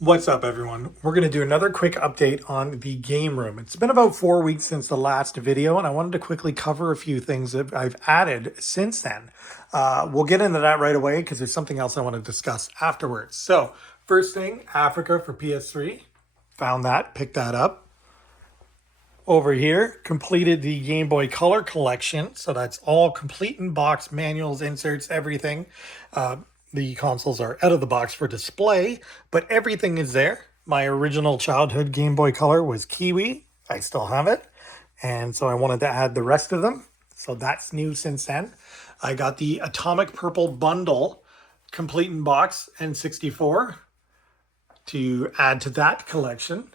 What's up, everyone? We're going to do another quick update on the game room. It's been about 4 weeks since the last video, and I wanted to quickly cover a few things that I've added since then. We'll get into that right away because there's something else I want to discuss afterwards. So, first thing, Africa for PS3. Found that, picked that up. Over here, completed the Game Boy Color collection. So that's all complete in box, manuals, inserts, everything. The consoles are out of the box for display, but everything is there. My original childhood Game Boy Color was Kiwi. I still have it. And so I wanted to add the rest of them. So that's new since then. I got the Atomic Purple bundle, complete in box N64, to add to that collection.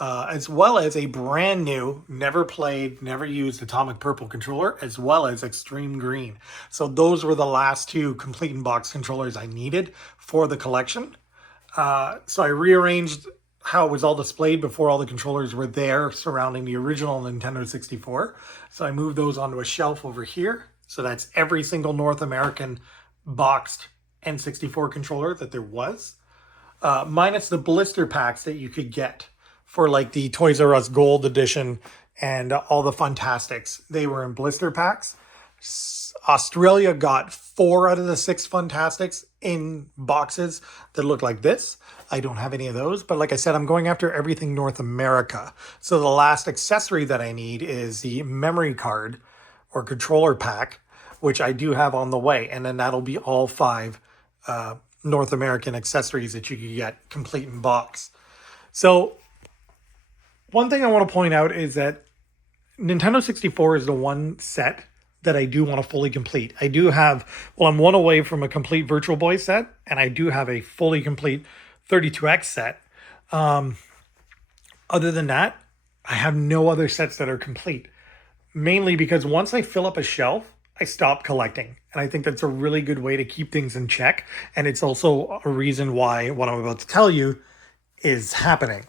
As well as a brand new, never played, never used Atomic Purple controller, as well as Extreme Green. So those were the last two complete in box controllers I needed for the collection. So I rearranged how it was all displayed before all the controllers were there surrounding the original Nintendo 64. So I moved those onto a shelf over here. So that's every single North American boxed N64 controller that there was, minus the blister packs that you could get for like the Toys R Us Gold Edition and all the Funtastics. They were in blister packs. Australia got 4 out of the 6 Funtastics in boxes that look like this. I don't have any of those, but like I said, I'm going after everything North America. So the last accessory that I need is the memory card or controller pack, which I do have on the way. And then that'll be all 5 North American accessories that you can get complete in box. So one thing I want to point out is that Nintendo 64 is the one set that I do want to fully complete. I do have, well, I'm one away from a complete Virtual Boy set, and I do have a fully complete 32X set. Other than that, I have no other sets that are complete. Mainly because once I fill up a shelf, I stop collecting. And I think that's a really good way to keep things in check. And it's also a reason why what I'm about to tell you is happening.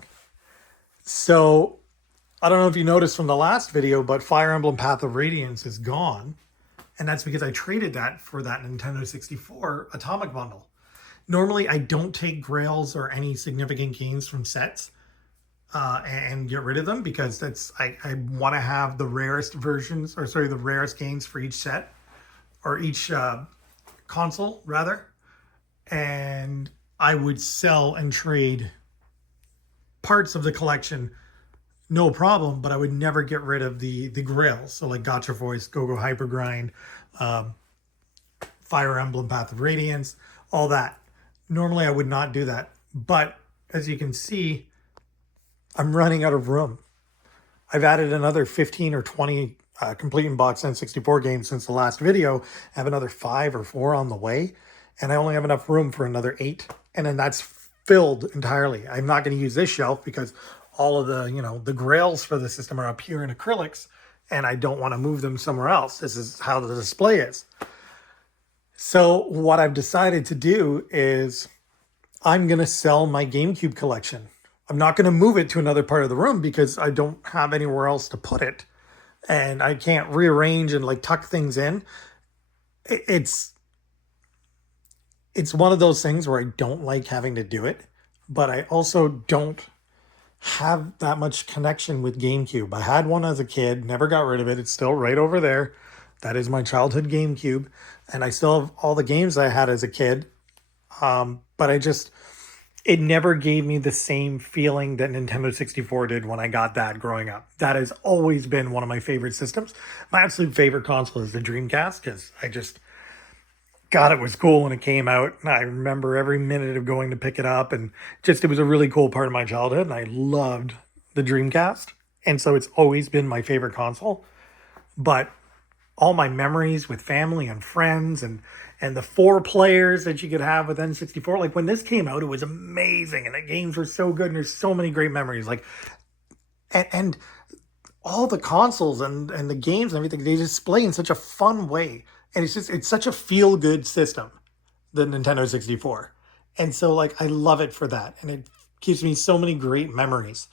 So I don't know if you noticed from the last video, but Fire Emblem Path of Radiance is gone. And that's because I traded that for that Nintendo 64 Atomic Bundle. Normally, I don't take grails or any significant gains from sets and get rid of them because I want to have the rarest versions, or sorry, the rarest gains for each set or each console, rather. And I would sell and trade parts of the collection, no problem, but I would never get rid of the grails. So like Gotcha Voice, Go-Go Hyper Grind, Fire Emblem Path of Radiance, all that. Normally I would not do that. But as you can see, I'm running out of room. I've added another 15 or 20 complete in box N64 games since the last video. I have another 5 or 4 on the way, and I only have enough room for another 8. And then that's filled entirely. I'm not going to use this shelf because all of the, the grails for the system are up here in acrylics, and I don't want to move them somewhere else. This is how the display is. So what I've decided to do is I'm going to sell my GameCube collection. I'm not going to move it to another part of the room because I don't have anywhere else to put it. And I can't rearrange and like tuck things in. It's one of those things where I don't like having to do it, but I also don't have that much connection with GameCube. I had one as a kid, never got rid of it. It's still right over there. That is my childhood GameCube. And I still have all the games I had as a kid. But it never gave me the same feeling that Nintendo 64 did when I got that growing up. That has always been one of my favorite systems. My absolute favorite console is the Dreamcast because God, it was cool when it came out. And I remember every minute of going to pick it up, and it was a really cool part of my childhood. And I loved the Dreamcast. And so it's always been my favorite console. But all my memories with family and friends and the 4 players that you could have with N64, like when this came out, it was amazing. And the games were so good. And there's so many great memories. And all the consoles and the games and everything, they display in such a fun way. And it's such a feel-good system, the Nintendo 64. And so like I love it for that. And it gives me so many great memories,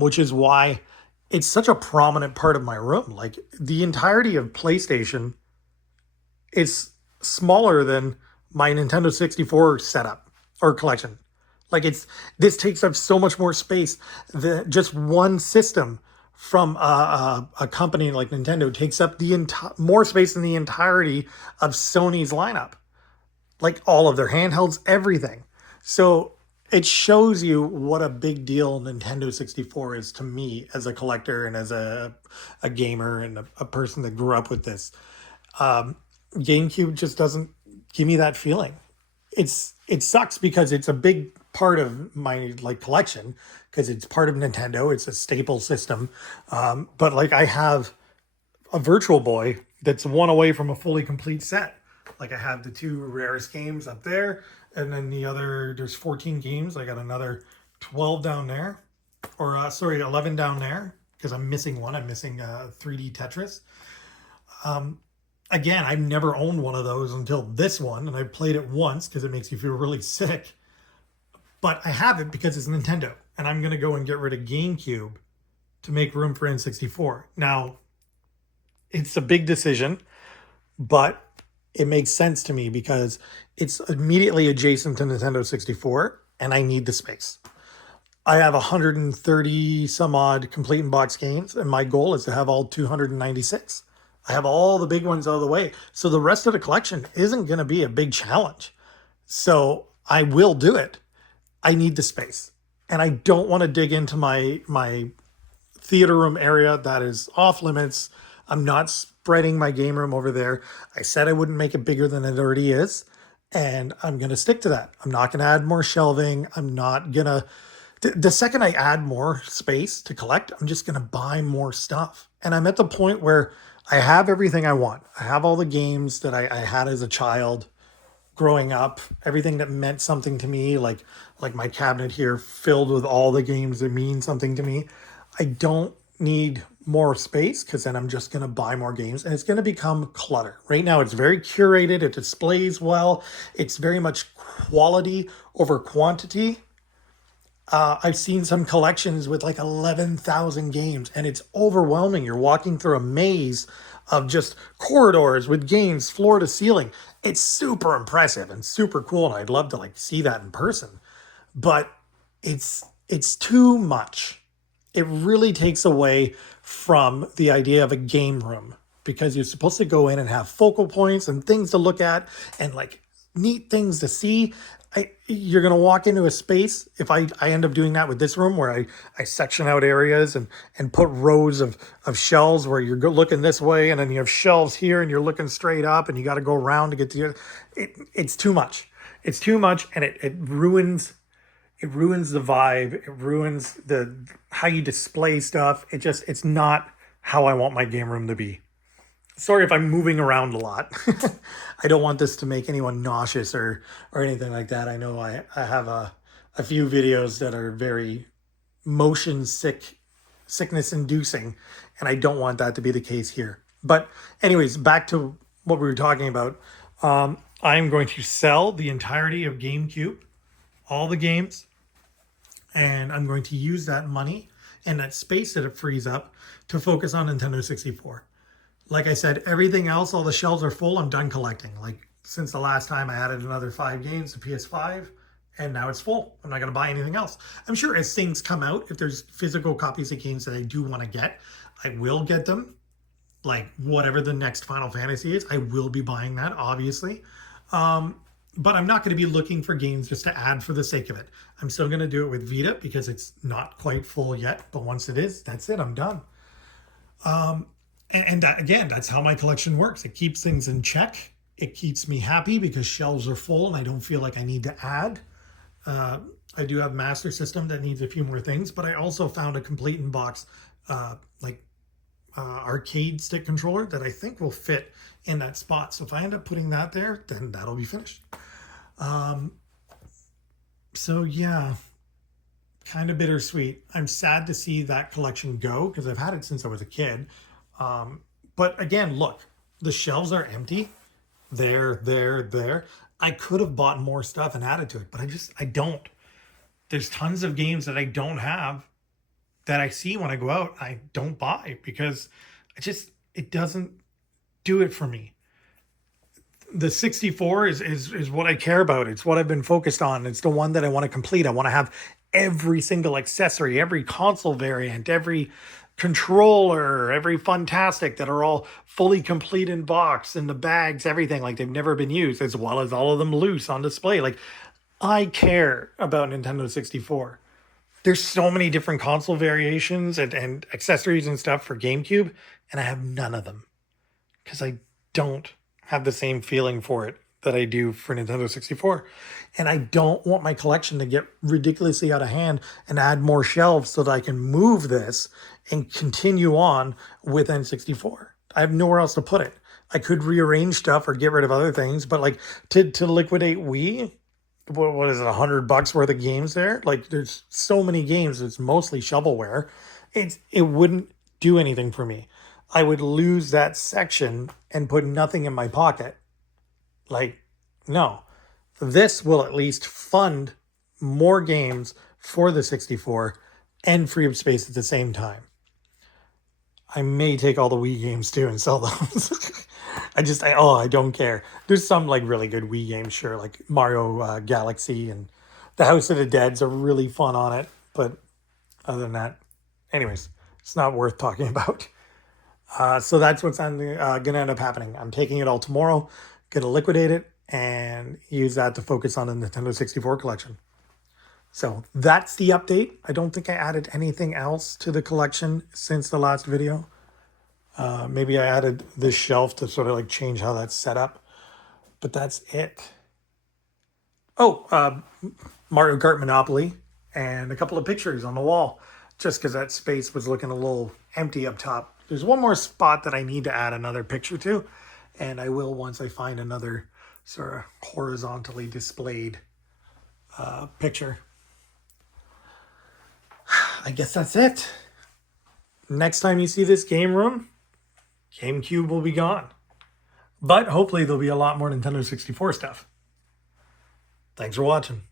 which is why it's such a prominent part of my room. Like the entirety of PlayStation is smaller than my Nintendo 64 setup or collection. Like this takes up so much more space than just one system from a company like Nintendo takes up the entire more space than the entirety of Sony's lineup, like all of their handhelds, everything. So it shows you what a big deal Nintendo 64 is to me as a collector and as a gamer and a person that grew up with this. GameCube just doesn't give me that feeling. It sucks because it's a big part of my like collection because it's part of Nintendo. It's a staple system. But like I have a Virtual Boy that's one away from a fully complete set. Like I have the two rarest games up there, and then the other there's 14 games. I got another 12 down there, or sorry, 11 down there because I'm missing one. I'm missing 3D Tetris. Again, I've never owned one of those until this one, and I played it once because it makes you feel really sick. But I have it because it's Nintendo, and I'm gonna go and get rid of GameCube to make room for N64. Now, it's a big decision, but it makes sense to me because it's immediately adjacent to Nintendo 64 and I need the space. I have 130 some odd complete in box games, and my goal is to have all 296. I have all the big ones out of the way. So the rest of the collection isn't going to be a big challenge. So I will do it. I need the space. And I don't want to dig into my theater room area that is off limits. I'm not spreading my game room over there. I said I wouldn't make it bigger than it already is, and I'm going to stick to that. I'm not going to add more shelving. I'm not going to. The second I add more space to collect, I'm just going to buy more stuff. And I'm at the point where I have everything I want. I have all the games that I had as a child growing up, everything that meant something to me, like my cabinet here filled with all the games that mean something to me. I don't need more space because then I'm just going to buy more games and it's going to become clutter. Right now it's very curated, it displays well, it's very much quality over quantity. I've seen some collections with like 11,000 games and it's overwhelming. You're walking through a maze of just corridors with games floor to ceiling. It's super impressive and super cool, and I'd love to like see that in person. But it's too much. It really takes away from the idea of a game room because you're supposed to go in and have focal points and things to look at and like neat things to see. You're going to walk into a space. If I end up doing that with this room where I section out areas and put rows of shelves where you're looking this way and then you have shelves here and you're looking straight up and you got to go around to get to it's too much. It's too much, and it ruins the vibe. It ruins the how you display stuff. It's not how I want my game room to be. Sorry if I'm moving around a lot. I don't want this to make anyone nauseous or anything like that. I know I have a few videos that are very motion sickness inducing, and I don't want that to be the case here. But anyways, back to what we were talking about. I'm going to sell the entirety of GameCube, all the games, and I'm going to use that money and that space that it frees up to focus on Nintendo 64. Like I said, everything else, all the shelves are full. I'm done collecting. Like since the last time I added another 5 games to PS5, and now it's full. I'm not going to buy anything else. I'm sure as things come out, if there's physical copies of games that I do want to get, I will get them. Like whatever the next Final Fantasy is, I will be buying that, obviously. But I'm not going to be looking for games just to add for the sake of it. I'm still going to do it with Vita because it's not quite full yet. But once it is, that's it. I'm done. And that, again, that's how my collection works. It keeps things in check. It keeps me happy because shelves are full and I don't feel like I need to add. I do have Master System that needs a few more things, but I also found a complete in box arcade stick controller that I think will fit in that spot. So if I end up putting that there, then that'll be finished. So yeah, kind of bittersweet. I'm sad to see that collection go because I've had it since I was a kid. But again, look, the shelves are empty. There. I could have bought more stuff and added to it, but I don't. There's tons of games that I don't have that I see when I go out. I don't buy because it doesn't do it for me. the 64 is what I care about. It's what I've been focused on. It's the one that I want to complete. I want to have every single accessory, every console variant, every controller, every Funtastic that are all fully complete in box, in the bags, everything like they've never been used, as well as all of them loose on display. Like, I care about Nintendo 64. There's so many different console variations and accessories and stuff for GameCube, and I have none of them because I don't have the same feeling for it that I do for Nintendo 64. And I don't want my collection to get ridiculously out of hand and add more shelves so that I can move this and continue on with N64. I have nowhere else to put it. I could rearrange stuff or get rid of other things, but like to liquidate Wii, what is it, $100 worth of games there? Like, there's so many games. It's mostly shovelware. It wouldn't do anything for me. I would lose that section and put nothing in my pocket. Like, no. This will at least fund more games for the 64 and free up space at the same time. I may take all the Wii games too and sell those. I don't care. There's some like really good Wii games, sure, like Mario Galaxy and The House of the Dead's are really fun on it. But other than that, anyways, it's not worth talking about. So that's what's going to end up happening. I'm taking it all tomorrow, going to liquidate it, and use that to focus on the Nintendo 64 collection. So that's the update. I don't think I added anything else to the collection since the last video. Maybe I added this shelf to sort of like change how that's set up, but that's it. Oh, Mario Kart Monopoly and a couple of pictures on the wall, just because that space was looking a little empty up top. There's one more spot that I need to add another picture to, and I will once I find another sort of horizontally displayed picture. I guess that's it. Next time you see this game room, GameCube will be gone. But hopefully there'll be a lot more Nintendo 64 stuff. Thanks for watching.